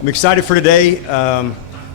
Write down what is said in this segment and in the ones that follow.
I'm excited for today.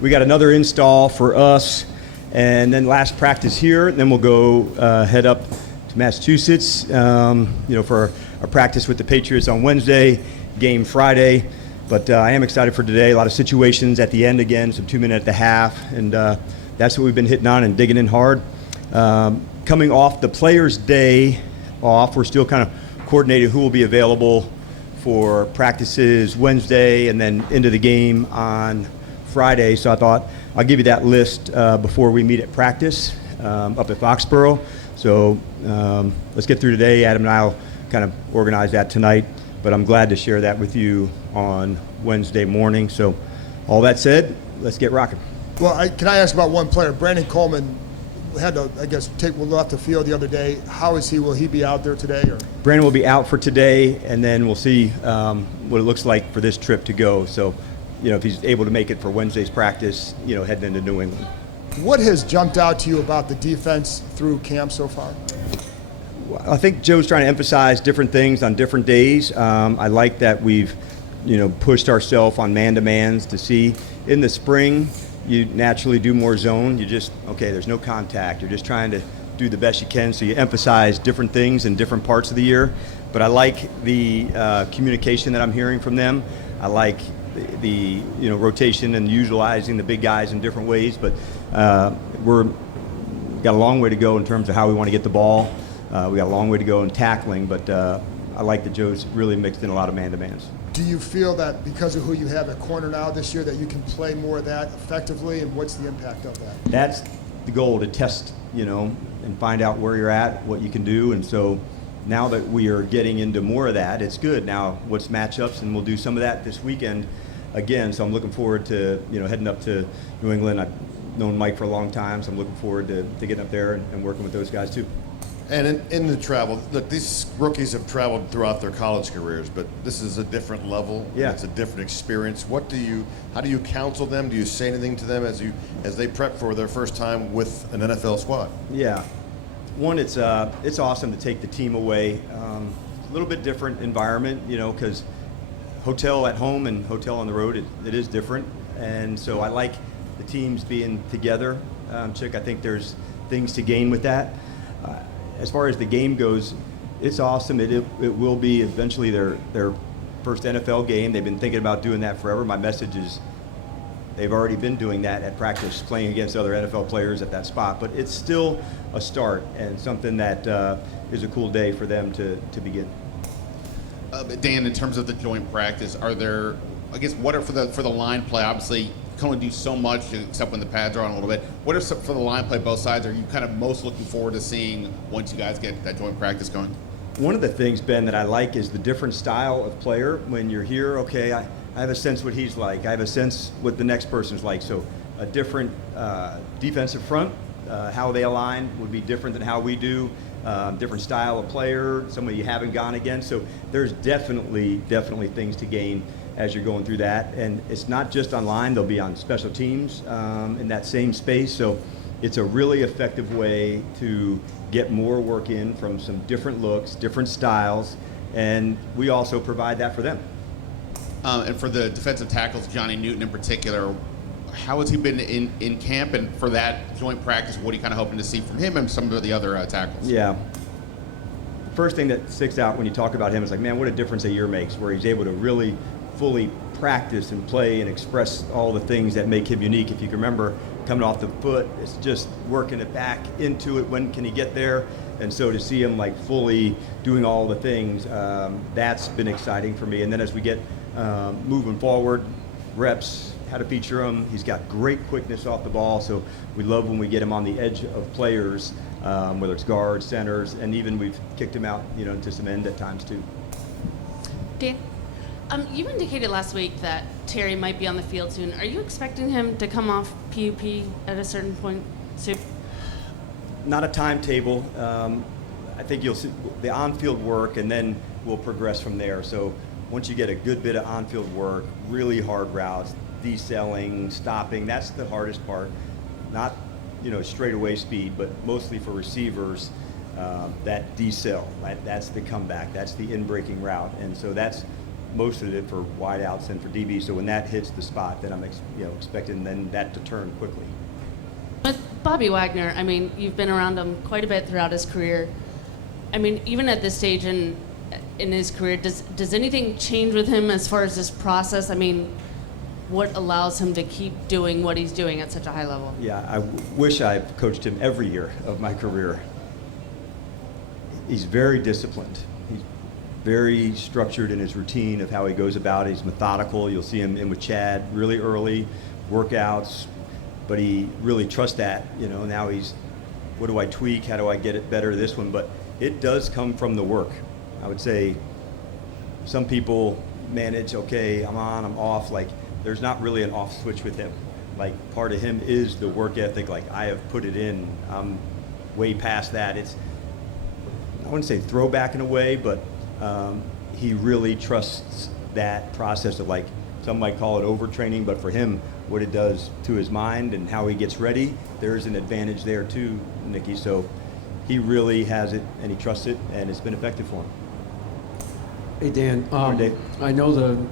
We got another install for us, and then last practice here. Then we'll go head up to Massachusetts, for a practice with the Patriots on Wednesday, game Friday. But I am excited for today. A lot of situations at the end again, some 2 minute at the half, and that's what we've been hitting on and digging in hard. Coming off the Players' Day off, we're still kind of coordinating who will be available for practices Wednesday and then into the game on Friday. So I thought I'll give you that list before we meet at practice up at Foxborough. So let's get through today. Adam and I will kind of organize that tonight, but I'm glad to share that with you on Wednesday morning. So all that said, let's get rocking. Well, can I ask about one player? Brandon Coleman had to, left the field the other day. How is he? Will he be out there today? Or? Brandon will be out for today, and then we'll see what it looks like for this trip to go. So, if he's able to make it for Wednesday's practice, heading into New England. What has jumped out to you about the defense through camp so far? I think Joe's trying to emphasize different things on different days. I like that we've, pushed ourselves on man-to-mans to see in the spring. You naturally do more zone. There's no contact. You're just trying to do the best you can, so you emphasize different things in different parts of the year. But I like the communication that I'm hearing from them. I like the rotation and utilizing the big guys in different ways. But we're got a long way to go in terms of how we want to get the ball. We got a long way to go in tackling, but I like that Joe's really mixed in a lot of man-to-mans. Do you feel that because of who you have at corner now this year that you can play more of that effectively, and what's the impact of that? That's the goal, to test, and find out where you're at, what you can do. And so now that we are getting into more of that, it's good. Now what's matchups, and we'll do some of that this weekend again. So I'm looking forward to, heading up to New England. I've known Mike for a long time, so I'm looking forward to getting up there and working with those guys too. And in the travel, look, these rookies have traveled throughout their college careers, but this is a different level. Yeah. It's a different experience. How do you counsel them? Do you say anything to them as they prep for their first time with an NFL squad? Yeah. One, it's awesome to take the team away. A little bit different environment, because hotel at home and hotel on the road, it is different. And so I like the teams being together. Chick, I think there's things to gain with that. As far as the game goes, it's awesome. It will be eventually their first NFL game. They've been thinking about doing that forever. My message is they've already been doing that at practice, playing against other NFL players at that spot. But it's still a start and something that is a cool day for them to begin. Dan, in terms of the joint practice, are there, what are for the line play? Obviously, can only do so much except when the pads are on a little bit. What are some for the line play both sides? Are you kind of most looking forward to seeing once you guys get that joint practice going? One of the things, Ben, that I like is the different style of player. When you're here, I have a sense what he's like. I have a sense what the next person's like. So a different defensive front, how they align would be different than how we do. Different style of player, somebody you haven't gone against. So there's definitely things to gain as you're going through that. And it's not just online, they'll be on special teams in that same space. So it's a really effective way to get more work in from some different looks, different styles, and we also provide that for them. And for the defensive tackles, Johnny Newton in particular, how has he been in camp? And for that joint practice, what are you kind of hoping to see from him and some of the other tackles? Yeah. The first thing that sticks out when you talk about him is man, what a difference a year makes, where he's able to really fully practice and play and express all the things that make him unique. If you can remember, coming off the foot, it's just working it back into it. When can he get there? And so to see him fully doing all the things, that's been exciting for me. And then as we get moving forward, reps, how to feature him. He's got great quickness off the ball, so we love when we get him on the edge of players, whether it's guards, centers, and even we've kicked him out, into some end at times too. Dan, you indicated last week that Terry might be on the field soon. Are you expecting him to come off PUP at a certain point soon? Not a timetable. I think you'll see the on-field work, and then we'll progress from there. So once you get a good bit of on-field work, really hard routes, decelling, stopping, that's the hardest part. Not, straightaway speed, but mostly for receivers, that decel, that's the comeback, that's the in-breaking route. And so that's most of it for wideouts and for DB. So when that hits the spot, then I'm expecting then that to turn quickly. With Bobby Wagner, I mean, you've been around him quite a bit throughout his career. I mean, even at this stage in his career, does anything change with him as far as this process? I mean, what allows him to keep doing what he's doing at such a high level? Yeah, I wish I coached him every year of my career. He's very disciplined. He's very structured in his routine of how he goes about it. He's methodical. You'll see him in with Chad really early, workouts, but he really trusts that. Now he's, what do I tweak? How do I get it better this one? But it does come from the work. I would say some people manage, okay, I'm on, I'm off. Like, there's not really an off switch with him. Like, part of him is the work ethic. Like, I have put it in. I'm way past that. It's, I wouldn't say throwback in a way, but he really trusts that process of, like, some might call it overtraining, but for him, what it does to his mind and how he gets ready, there's an advantage there too, Nikki. So he really has it and he trusts it, and it's been effective for him. Hey, Dan. Dave. I know the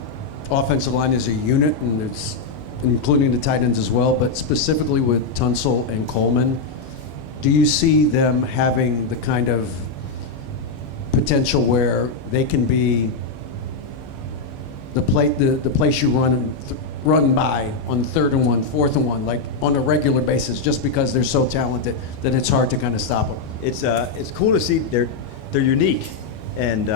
offensive line is a unit, and it's including the tight ends as well, but specifically with Tunsil and Coleman, do you see them having the kind of potential where they can be the place you run by on 3rd and 1, 4th and 1, like on a regular basis, just because they're so talented that it's hard to kind of stop them? It's cool to see they're unique, and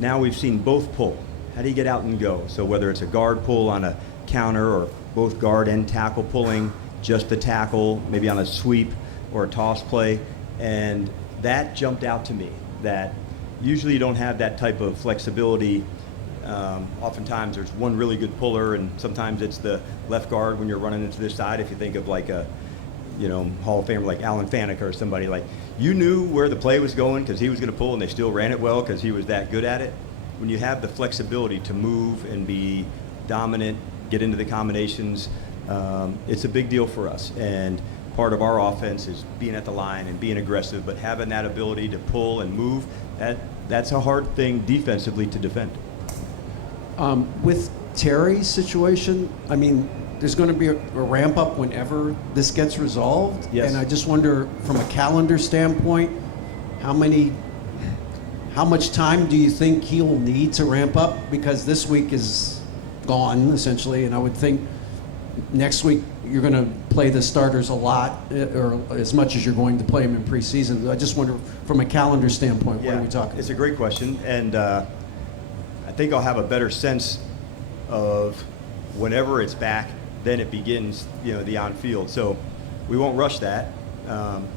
now we've seen both pull. How do you get out and go? So whether it's a guard pull on a counter or both guard and tackle pulling, just the tackle, maybe on a sweep or a toss play, and that jumped out to me that usually you don't have that type of flexibility. Oftentimes there's one really good puller, and sometimes it's the left guard when you're running into this side. If you think of like a Hall of Famer like Alan Faneca or somebody, like, you knew where the play was going because he was going to pull, and they still ran it well because he was that good at it. When you have the flexibility to move and be dominant, get into the combinations, it's a big deal for us. And part of our offense is being at the line and being aggressive, but having that ability to pull and move, that's a hard thing defensively to defend. With Terry's situation, I mean, there's going to be a ramp up whenever this gets resolved. Yes. And I just wonder, from a calendar standpoint, how much time do you think he'll need to ramp up? Because this week is gone, essentially, and I would think next week you're going to play the starters a lot, or as much as you're going to play them in preseason. I just wonder, from a calendar standpoint, what are we talking? It's a great question, and I think I'll have a better sense of whenever it's back, then it begins, the on-field. So we won't rush that.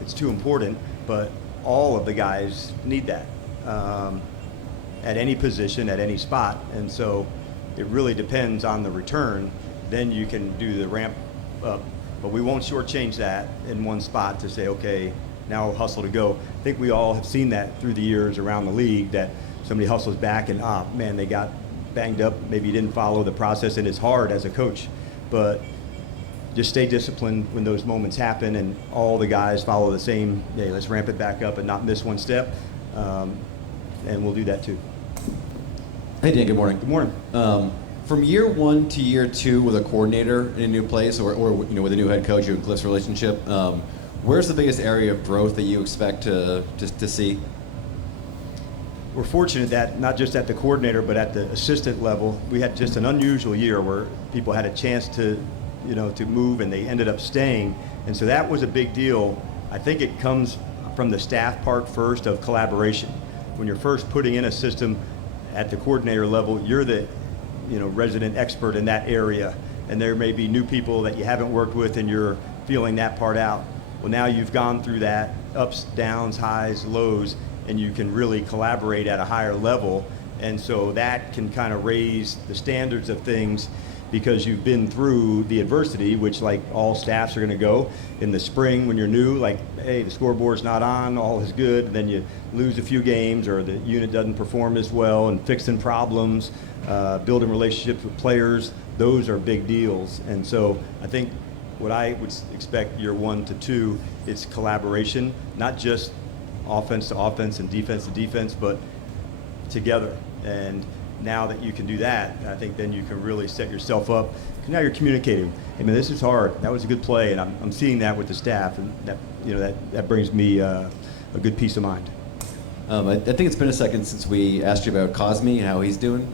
It's too important, but all of the guys need that at any position, at any spot. And so it really depends on the return. Then you can do the ramp up, but we won't shortchange that in one spot to say, okay, now hustle to go. I think we all have seen that through the years around the league, that somebody hustles back and, man, they got banged up, maybe didn't follow the process, and it's hard as a coach. But just stay disciplined when those moments happen, and all the guys follow the same, hey, let's ramp it back up and not miss one step, and we'll do that too. Hey, Dan, good morning. Good morning. From year 1 to year 2 with a coordinator in a new place, or with a new head coach, you and Cliff's relationship, where's the biggest area of growth that you expect to see? We're fortunate that not just at the coordinator, but at the assistant level, we had just an unusual year where people had a chance to move, and they ended up staying. And so that was a big deal. I think it comes from the staff part first, of collaboration. When you're first putting in a system at the coordinator level, you're the resident expert in that area, and there may be new people that you haven't worked with, and you're feeling that part out. Well, now you've gone through that, ups, downs, highs, lows, and you can really collaborate at a higher level. And so that can kind of raise the standards of things, because you've been through the adversity, which, like, all staffs are going to go in the spring when you're new, like, hey, the scoreboard's not on, all is good, then you lose a few games, or the unit doesn't perform as well, and fixing problems, building relationships with players, those are big deals. And so I think what I would expect year 1 to 2 is collaboration, not just offense to offense and defense to defense, but together. And now that you can do that, I think then you can really set yourself up. Now you're communicating. Hey man, this is hard. That was a good play, and I'm seeing that with the staff, and that brings me a good peace of mind. I think it's been a second since we asked you about Cosme, how he's doing.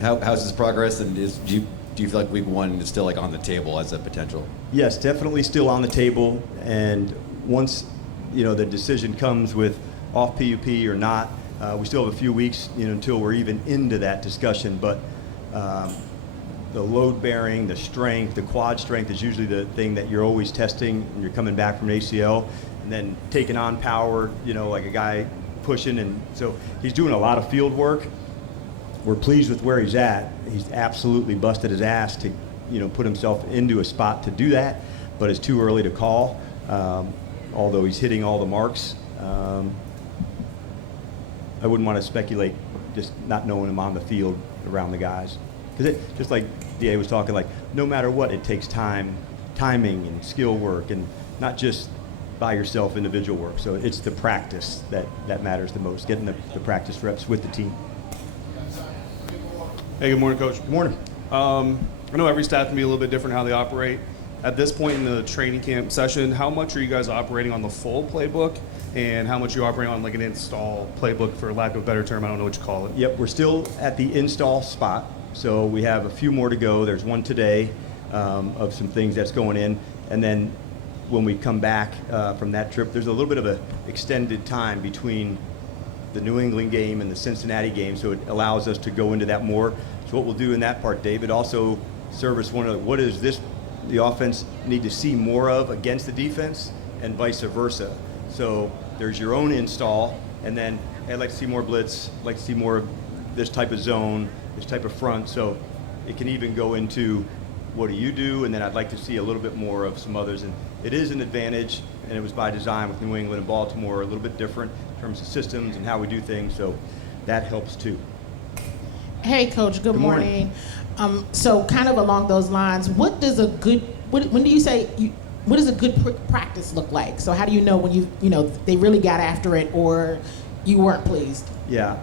How's his progress, and do you feel like week 1 is still like on the table as a potential? Yes, definitely still on the table, and once the decision comes with off PUP or not, we still have a few weeks until we're even into that discussion. But the load bearing, the strength, the quad strength is usually the thing that you're always testing when you're coming back from an ACL, and then taking on power, like a guy pushing, and so he's doing a lot of field work. We're pleased with where he's at. He's absolutely busted his ass to put himself into a spot to do that, but it's too early to call. Although he's hitting all the marks, I wouldn't want to speculate just not knowing him on the field around the guys. Because just like DA was talking, like no matter what, it takes timing and skill work, and not just by yourself individual work. So it's the practice that matters the most, getting the practice reps with the team. Hey, good morning, Coach. Good morning. I know every staff can be a little bit different how they operate. At this point in the training camp session, how much are you guys operating on the full playbook, and how much are you operating on like an install playbook, for lack of a better term? I don't know what you call it. Yep, we're still at the install spot, so we have a few more to go. There's one today of some things that's going in, and then when we come back from that trip, there's a little bit of an extended time between the New England game and the Cincinnati game, so it allows us to go into that more. So what we'll do in that part, David, also service one of what is this the offense need to see more of against the defense, and vice versa. So there's your own install, and then hey, I'd like to see more blitz, I'd like to see more of this type of zone, this type of front. So it can even go into what do you do, and then I'd like to see a little bit more of some others. And it is an advantage, and it was by design with New England and Baltimore, a little bit different in terms of systems and how we do things, so that helps too. Hey, Coach. Good morning. So, kind of along those lines, what does a good practice look like? So, how do you know when they really got after it, or you weren't pleased? Yeah.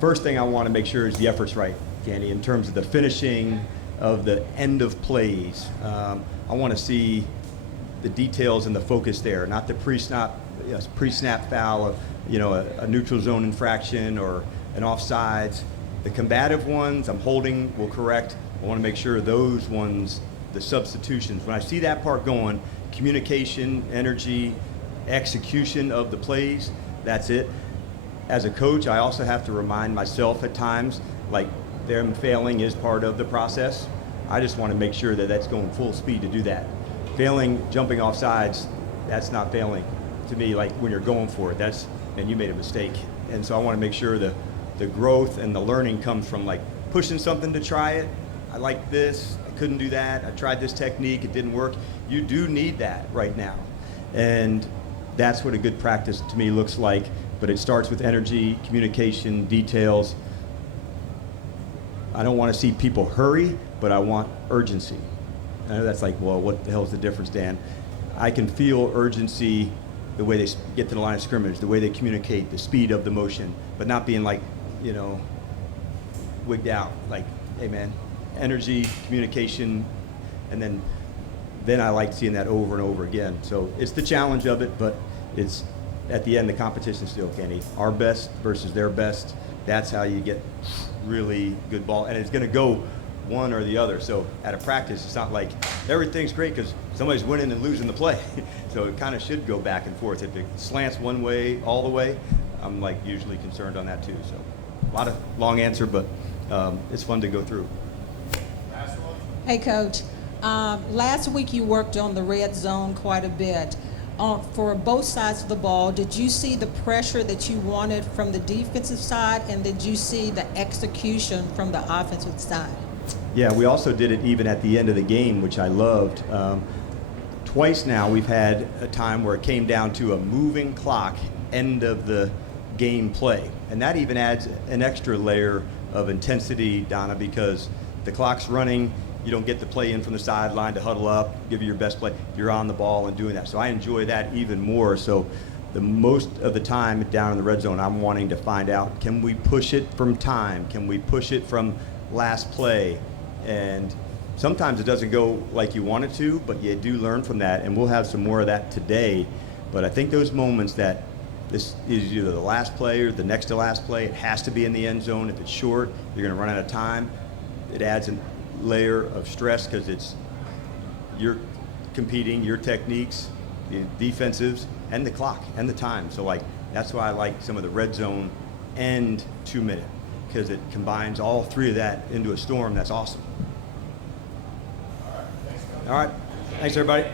First thing I want to make sure is the effort's right, Candy, in terms of the finishing of the end of plays. I want to see the details and the focus there, not the pre-snap foul, a neutral zone infraction or an offsides. The combative ones, I'm holding, will correct. I want to make sure those ones, the substitutions, when I see that part going, communication, energy, execution of the plays, that's it. As a coach, I also have to remind myself at times, like them failing is part of the process. I just want to make sure that that's going full speed to do that. Failing, jumping off sides, that's not failing. To me, like when you're going for it, and you made a mistake. And so I want to make sure the growth and the learning comes from like pushing something to try it. I like this, I couldn't do that, I tried this technique, it didn't work. You do need that right now. And that's what a good practice to me looks like, but it starts with energy, communication, details. I don't want to see people hurry, but I want urgency. I know that's like, well, what the hell's the difference, Dan? I can feel urgency, the way they get to the line of scrimmage, the way they communicate, the speed of the motion, but not being like, wigged out. Like, hey man, energy, communication, and then I like seeing that over and over again. So it's the challenge of it, but it's at the end the competition still, Kenny. Our best versus their best. That's how you get really good ball, and it's going to go one or the other. So at a practice, it's not like everything's great because somebody's winning and losing the play. So it kind of should go back and forth. If it slants one way all the way, I'm like usually concerned on that too. So a lot of long answer, but it's fun to go through. Hey, Coach. Last week you worked on the red zone quite a bit. For both sides of the ball, did you see the pressure that you wanted from the defensive side, and did you see the execution from the offensive side? Yeah, we also did it even at the end of the game, which I loved. Twice now we've had a time where it came down to a moving clock, end of the game play. And that even adds an extra layer of intensity, Donna, because the clock's running, you don't get the play in from the sideline to huddle up, give you your best play. You're on the ball and doing that. So I enjoy that even more. So the most of the time down in the red zone, I'm wanting to find out, can we push it from time? Can we push it from last play? And sometimes it doesn't go like you want it to, but you do learn from that, and we'll have some more of that today. But I think those moments that this is either the last play or the next to last play, it has to be in the end zone. If it's short, you're going to run out of time. It adds a layer of stress because it's you're competing, your techniques, the defensives, and the clock and the time. So like that's why I like some of the red zone and 2 minute, because it combines all three of that into a storm. That's awesome. All right, thanks everybody.